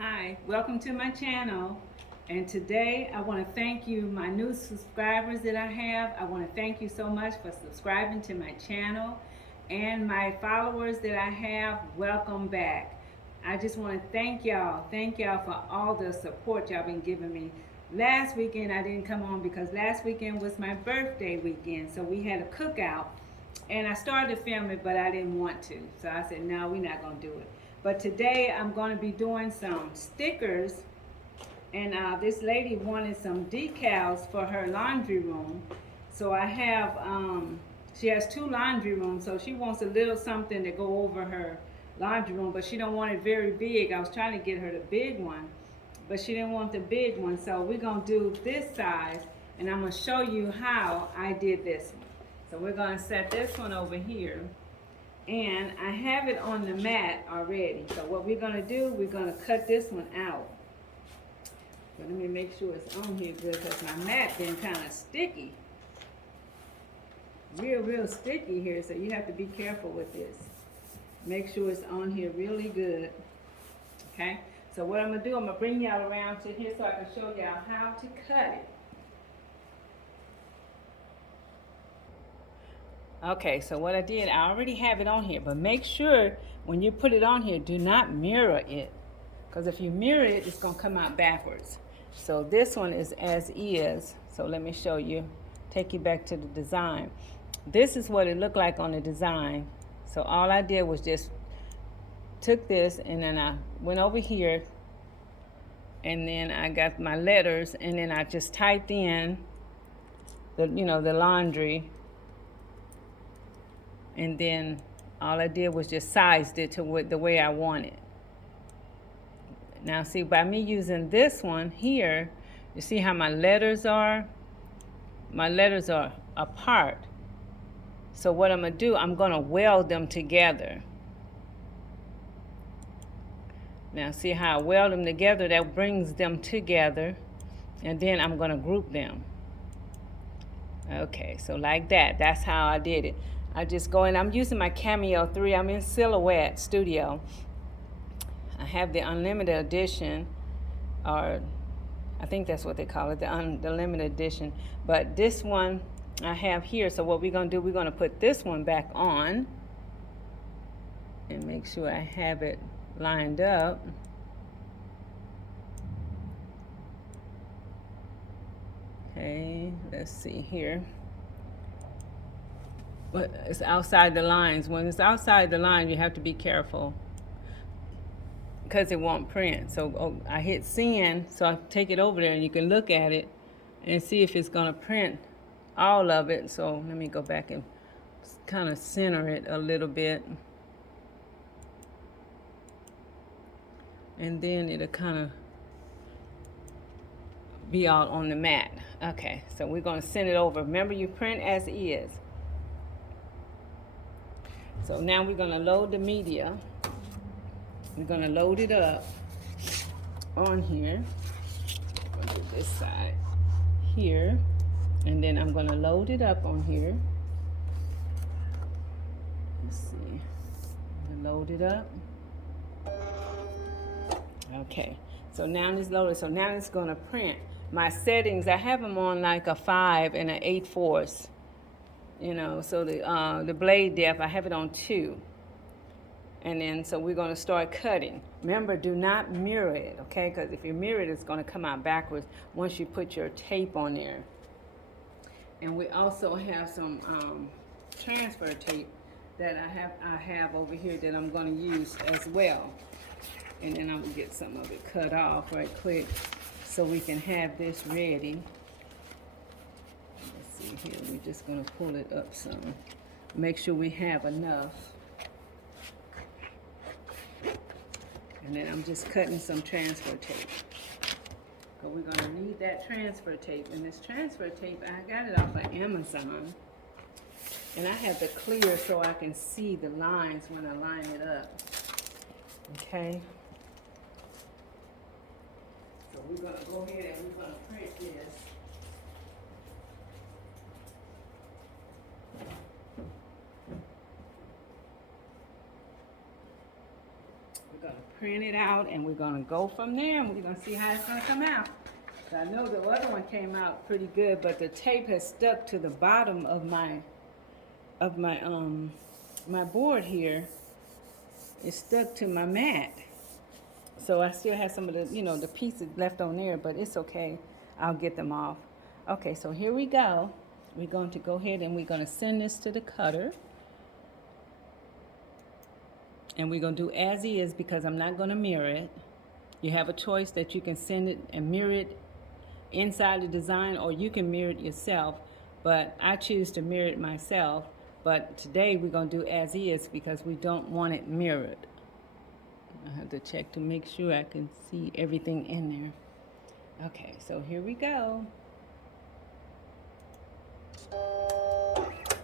Hi, welcome to my channel. And today I want to thank you, my new subscribers that I have. I want to thank you so much for subscribing to my channel. And my followers that I have, welcome back. I just want to thank y'all. Thank y'all for all the support y'all been giving me. Last weekend I didn't come on because last weekend was my birthday weekend. So we had a cookout and I started to film it, but I didn't want to. So I said, no, we're not going to do it. But today I'm going to be doing some stickers, and this lady wanted some decals for her laundry room. So I have, she has two laundry rooms, so she wants a little something to go over her laundry room, but she don't want it very big. I was trying to get her the big one, but she didn't want the big one. So we're going to do this size, and I'm going to show you how I did this one. So we're going to set this one over here. And I have it on the mat already. So what we're gonna do, we're gonna cut this one out. But let me make sure it's on here good because my mat been kind of sticky. Real sticky here, so you have to be careful with this. Make sure it's on here really good. Okay? So what I'm gonna do, I'm gonna bring y'all around to here so I can show y'all how to cut it. Okay, so what I did, I already have it on here, but make sure when you put it on here, do not mirror it. Because if you mirror it, it's going to come out backwards. So this one is as is. So let me show you, take you back to the design. This is what it looked like on the design. So all I did was just took this and then I went over here and then I got my letters and then I just typed in the laundry, and then all I did was just sized it to the way I want it. Now see, by me using this one here, you see how my letters are? My letters are apart. So what I'm gonna do, I'm gonna weld them together. Now see how I weld them together? That brings them together. And then I'm gonna group them. Okay, so like that, that's how I did it. I just go in, I'm using my Cameo 3, I'm in Silhouette Studio. I have the unlimited edition, or I think that's what they call it, the limited edition. But this one I have here, so what we're gonna do, we're gonna put this one back on and make sure I have it lined up. Okay, let's see here. But it's outside the lines. When it's outside the line, you have to be careful because it won't print. So I hit send, so I take it over there and you can look at it and see if it's gonna print all of it. So let me go back and kind of center it a little bit. And then it'll kind of be all on the mat. Okay, so we're gonna send it over. Remember, you print as is. So now we're gonna load the media. We're gonna load it up on here. I'm gonna do this side here, and then I'm gonna load it up on here. Let's see, load it up. Okay, so now it's loaded. So now it's gonna print. My settings, I have them on like a 5 and an 8/4. So the blade depth, I have it on 2. And then, so we're gonna start cutting. Remember, do not mirror it, okay? Because if you mirror it, it's gonna come out backwards once you put your tape on there. And we also have some transfer tape that I have over here that I'm gonna use as well. And then I'm gonna get some of it cut off right quick so we can have this ready. Let's see here, we're just gonna pull it up some. Make sure we have enough. And then I'm just cutting some transfer tape. But we're gonna need that transfer tape. And this transfer tape, I got it off of Amazon. And I have the clear so I can see the lines when I line it up. Okay. So we're gonna go ahead and we're gonna print this. We're going to print it out and we're going to go from there and we're going to see how it's going to come out. So I know the other one came out pretty good, but the tape has stuck to the bottom of my my board here. It's stuck to my mat. So I still have some of the, you know, the pieces left on there, but it's okay. I'll get them off. Okay, so here we go. We're going to go ahead and we're going to send this to the cutter. And we're going to do as is because I'm not going to mirror it. You have a choice that you can send it and mirror it inside the design, or you can mirror it yourself. But I choose to mirror it myself. But today we're going to do as is because we don't want it mirrored. I have to check to make sure I can see everything in there. Okay, so here we go.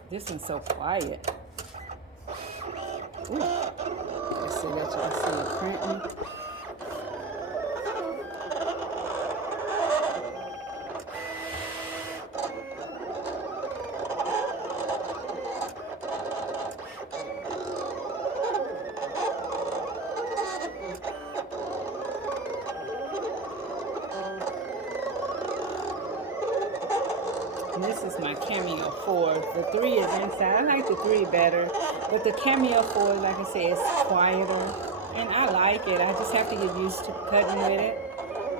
This one's so quiet. Ooh. Let's see that y'all see it printing. And this is my Cameo 4. The 3 is inside. I like the 3 better. But the Cameo 4, like I said, is quieter. And I like it. I just have to get used to cutting with it.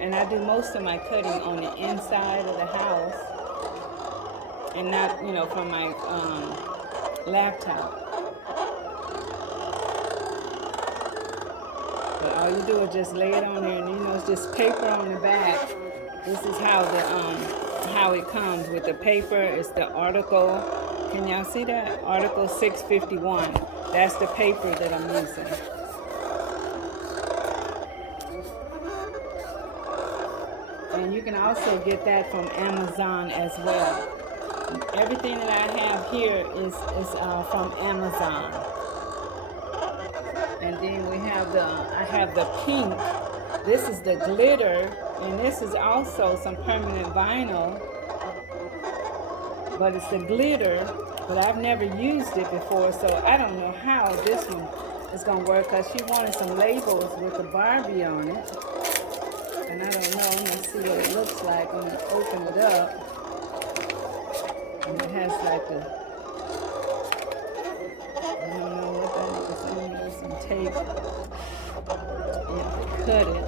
And I do most of my cutting on the inside of the house. And not, you know, from my laptop. But all you do is just lay it on there. And you know, it's just paper on the back. This is how it comes with the paper. It's the article. Can y'all see that? Article 651. That's the paper that I'm using. And you can also get that from Amazon as well. Everything that I have here is from Amazon. And then we have I have the pink. This is the glitter. And this is also some permanent vinyl, but it's the glitter, but I've never used it before, so I don't know how this one is going to work, because she wanted some labels with the Barbie on it, and I don't know. Let's see what it looks like when I open it up. And it has like the, I don't know what that is, some tape. You have to cut it.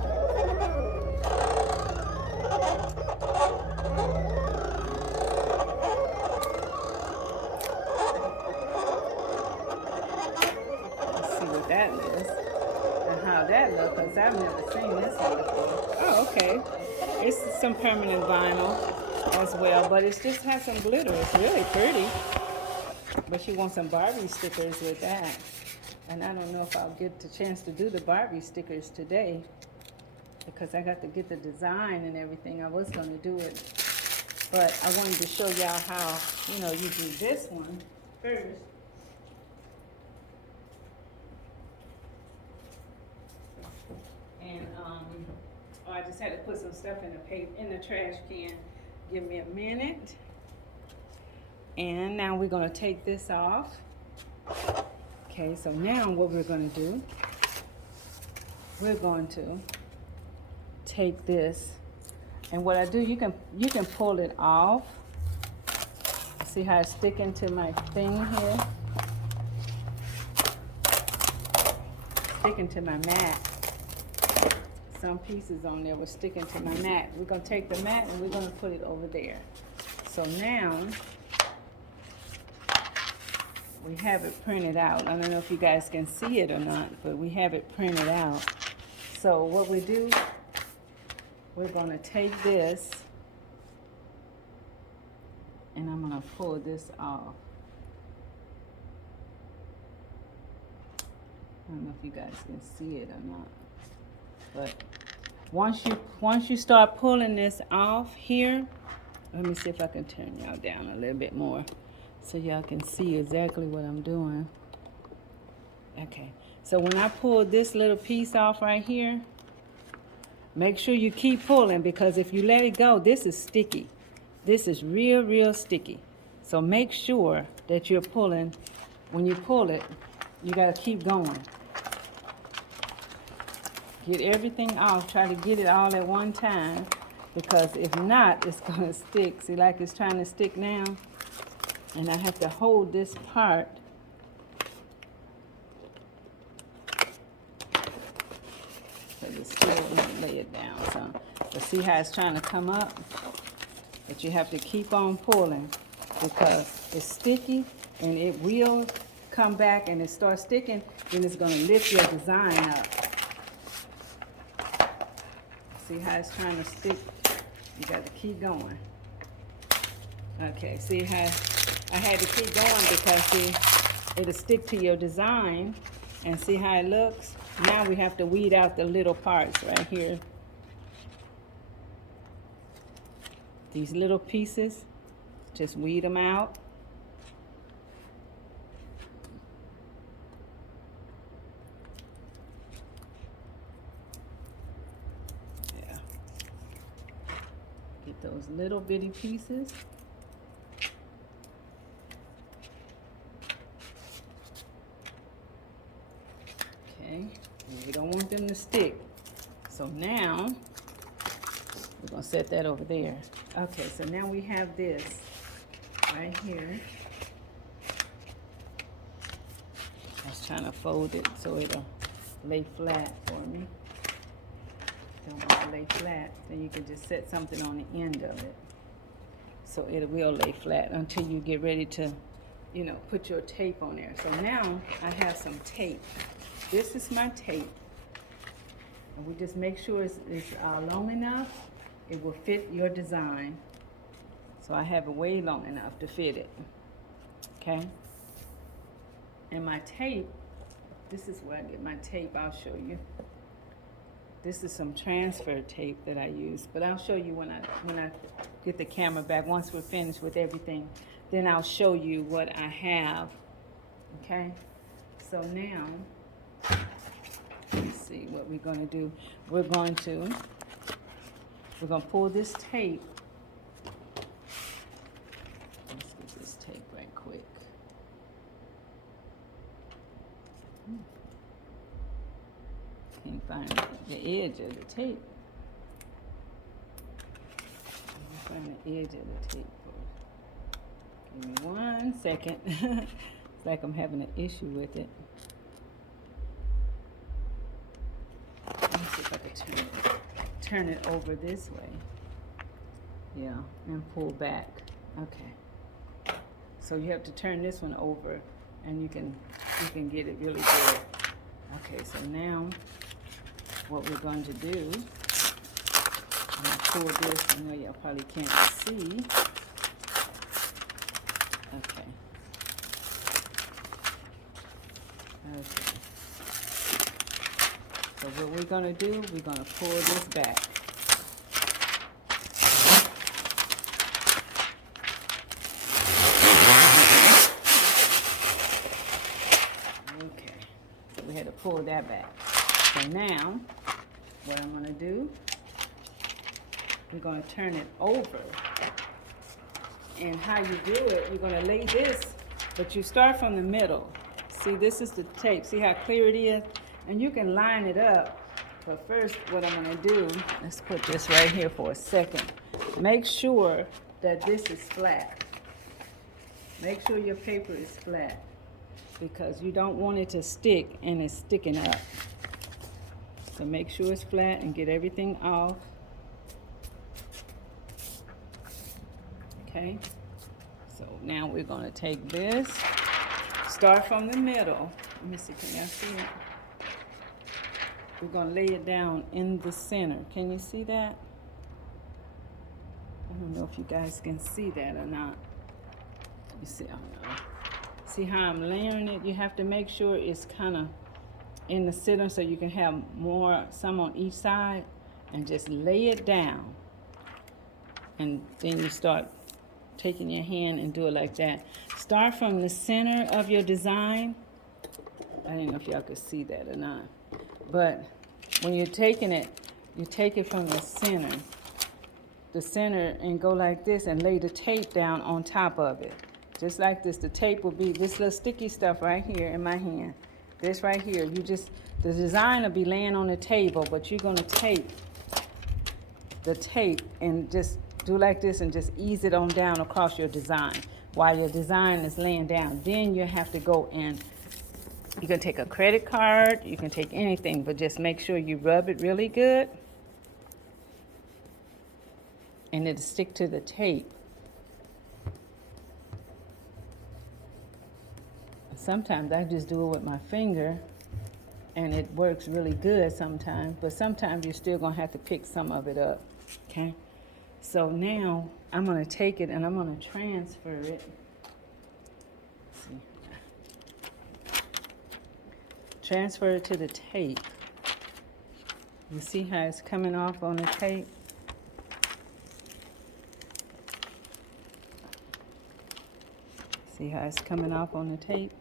That is and how that looks, because I've never seen this one before. Oh, okay. It's some permanent vinyl as well, but it just has some glitter. It's really pretty. But she wants some Barbie stickers with that. And I don't know if I'll get the chance to do the Barbie stickers today, because I got to get the design and everything. I was going to do it, but I wanted to show y'all how, you know, you do this one first. And I just had to put some stuff in the trash can. Give me a minute. And now we're going to take this off. Okay, so now what we're going to do, we're going to take this, and what I do, you can pull it off. See how it's sticking to my thing here? Sticking to my mat. Some pieces on there were sticking to my mat. We're going to take the mat and we're going to put it over there. So now we have it printed out. I don't know if you guys can see it or not, but we have it printed out. So what we do, we're going to take this and I'm going to pull this off. I don't know if you guys can see it or not. But once you start pulling this off here, let me see if I can turn y'all down a little bit more so y'all can see exactly what I'm doing. Okay, so when I pull this little piece off right here, make sure you keep pulling, because if you let it go, this is sticky. This is real sticky. So make sure that you're pulling. When you pull it, you gotta keep going. Get everything off. Try to get it all at one time, because if not, it's gonna stick. See, like it's trying to stick now. And I have to hold this part. So it still won't lay it down. So, but see how it's trying to come up? But you have to keep on pulling, because it's sticky and it will come back, and it starts sticking, then it's gonna lift your design up. See how it's trying to stick? You got to keep going. Okay, see how I had to keep going, because see, it'll stick to your design. And see how it looks? Now we have to weed out the little parts right here. These little pieces, just weed them out. Yeah. Get those little bitty pieces. Okay, we don't want them to stick. So now, we're gonna set that over there. Okay, so now we have this right here. I was trying to fold it so it'll lay flat for me. Don't want to lay flat, then you can just set something on the end of it. So it will lay flat until you get ready to, you know, put your tape on there. So now I have some tape. This is my tape. And we just make sure it's long enough, it will fit your design. So I have it way long enough to fit it, okay? And my tape, this is where I get my tape, I'll show you. This is some transfer tape that I use, but I'll show you when I get the camera back. Once we're finished with everything, then I'll show you what I have, okay? So now, let's see what we're gonna do. We're gonna pull this tape. Let's get this tape right quick. Can't find the edge of the tape. Let me find the edge of the tape first. Give me 1 second. It's like I'm having an issue with it. Let me see if I can turn it over this way. Yeah, and pull back. Okay. So you have to turn this one over, and you can get it really good. Okay, so now what we're going to do, I'm going to pull this. I know y'all probably can't see. Okay. Okay. So what we're going to do, we're going to pull this back. Okay. So we had to pull that back. So now, what I'm going to do, we're going to turn it over. And how you do it, you're going to lay this, but you start from the middle. See, this is the tape. See how clear it is? And you can line it up. But first, what I'm going to do, let's put this right here for a second. Make sure that this is flat. Make sure your paper is flat, because you don't want it to stick and it's sticking up. So make sure it's flat and get everything off. Okay, so now we're going to take this, start from the middle. Let me see, can y'all see it? We're going to lay it down in the center. Can you see that? I don't know if you guys can see that or not. You see, I don't know. See how I'm layering it? You have to make sure it's kind of in the center so you can have some on each side, and just lay it down. And then you start taking your hand and do it like that. Start from the center of your design. I don't know if y'all could see that or not. But when you're taking it, you take it from the center, and go like this and lay the tape down on top of it. Just like this. The tape will be this little sticky stuff right here in my hand. this right here, you just, the design will be laying on the table, but you're gonna take the tape and just do like this and just ease it on down across your design while your design is laying down. Then you have to go and you can take a credit card, you can take anything, but just make sure you rub it really good and it'll stick to the tape. Sometimes I just do it with my finger and it works really good sometimes, but sometimes you're still gonna have to pick some of it up, okay? So now I'm gonna take it and I'm gonna transfer it. Let's see. Transfer it to the tape. You see how it's coming off on the tape? See how it's coming off on the tape?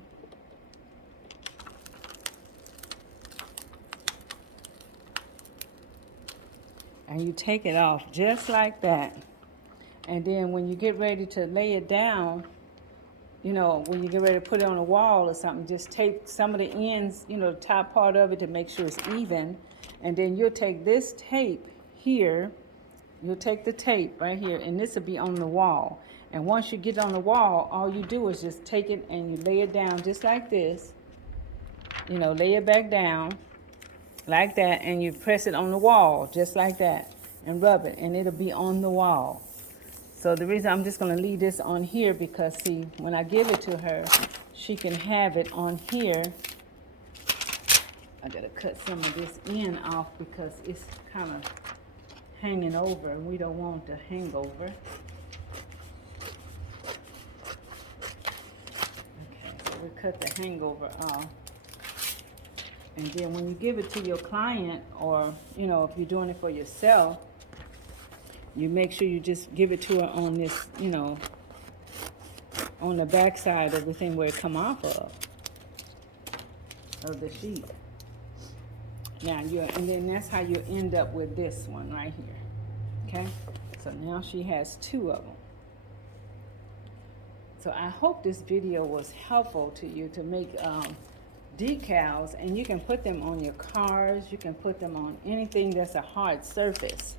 And you take it off just like that. And then when you get ready to lay it down, you know, when you get ready to put it on a wall or something, just tape some of the ends, you know, the top part of it to make sure it's even. And then you'll take this tape here, you'll take the tape right here, and this will be on the wall. And once you get on the wall, all you do is just take it and you lay it down just like this. You know, lay it back down like that, and you press it on the wall just like that and rub it, and it'll be on the wall. So the reason I'm just going to leave this on here because, see, when I give it to her, she can have it on here. I got to cut some of this end off because it's kind of hanging over, and we don't want to hang over. Okay, so we cut the hangover off. And then when you give it to your client, or, you know, if you're doing it for yourself, you make sure you just give it to her on this, you know, on the back side of the thing where it come off of the sheet. Now, and then that's how you end up with this one right here, okay? So now she has two of them. So I hope this video was helpful to you to make decals, and you can put them on your cars, you can put them on anything that's a hard surface.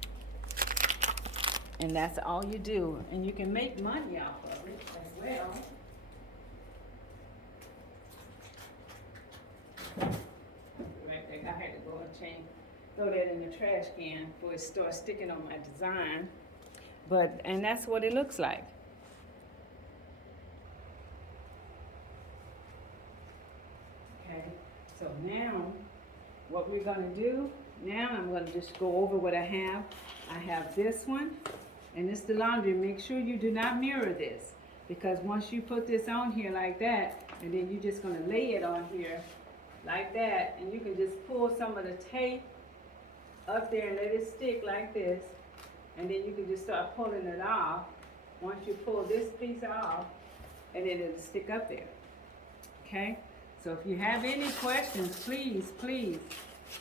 And that's all you do. And you can make money off of it as well. Right there, I had to go and throw that in the trash can before it starts sticking on my design. And that's what it looks like. Okay, so now what we're gonna do, now I'm gonna just go over what I have. I have this one. And it's the laundry. Make sure you do not mirror this, because once you put this on here like that, and then you're just gonna lay it on here like that, and you can just pull some of the tape up there and let it stick like this, and then you can just start pulling it off. Once you pull this piece off, and then it'll stick up there, okay? So if you have any questions, please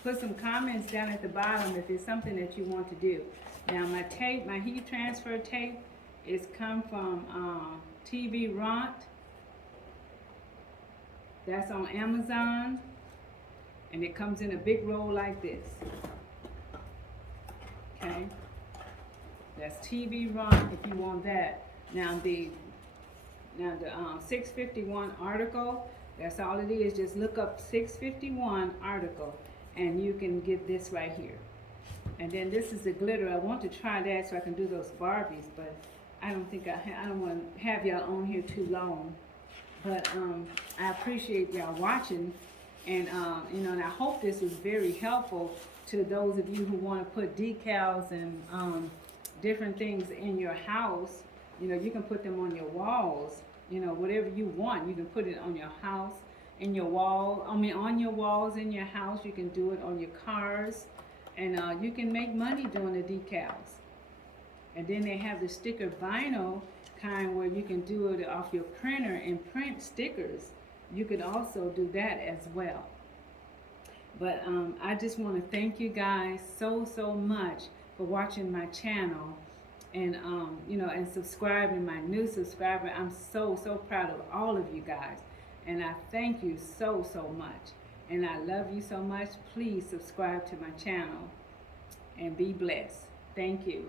put some comments down at the bottom if it's something that you want to do. Now my tape, my heat transfer tape, is come from TV Ront. That's on Amazon, and it comes in a big roll like this. Okay, that's TV Ront if you want that. Now the 651 article, that's all it is. Just look up 651 article, and you can get this right here. And then this is the glitter. I want to try that so I can do those Barbies, but I don't think I don't want to have y'all on here too long. But I appreciate y'all watching, and you know, and I hope this was very helpful to those of you who want to put decals and different things in your house. You know, you can put them on your walls. You know, whatever you want, you can put it on your house, in your wall. I mean, on your walls in your house. You can do it on your cars. And you can make money doing the decals. And then they have the sticker vinyl kind where you can do it off your printer and print stickers. You could also do that as well. But I just want to thank you guys so much for watching my channel, and you know, and subscribing. My new subscriber, I'm so proud of all of you guys, and I thank you so much. and I love you so much. Please subscribe to my channel and be blessed. Thank you.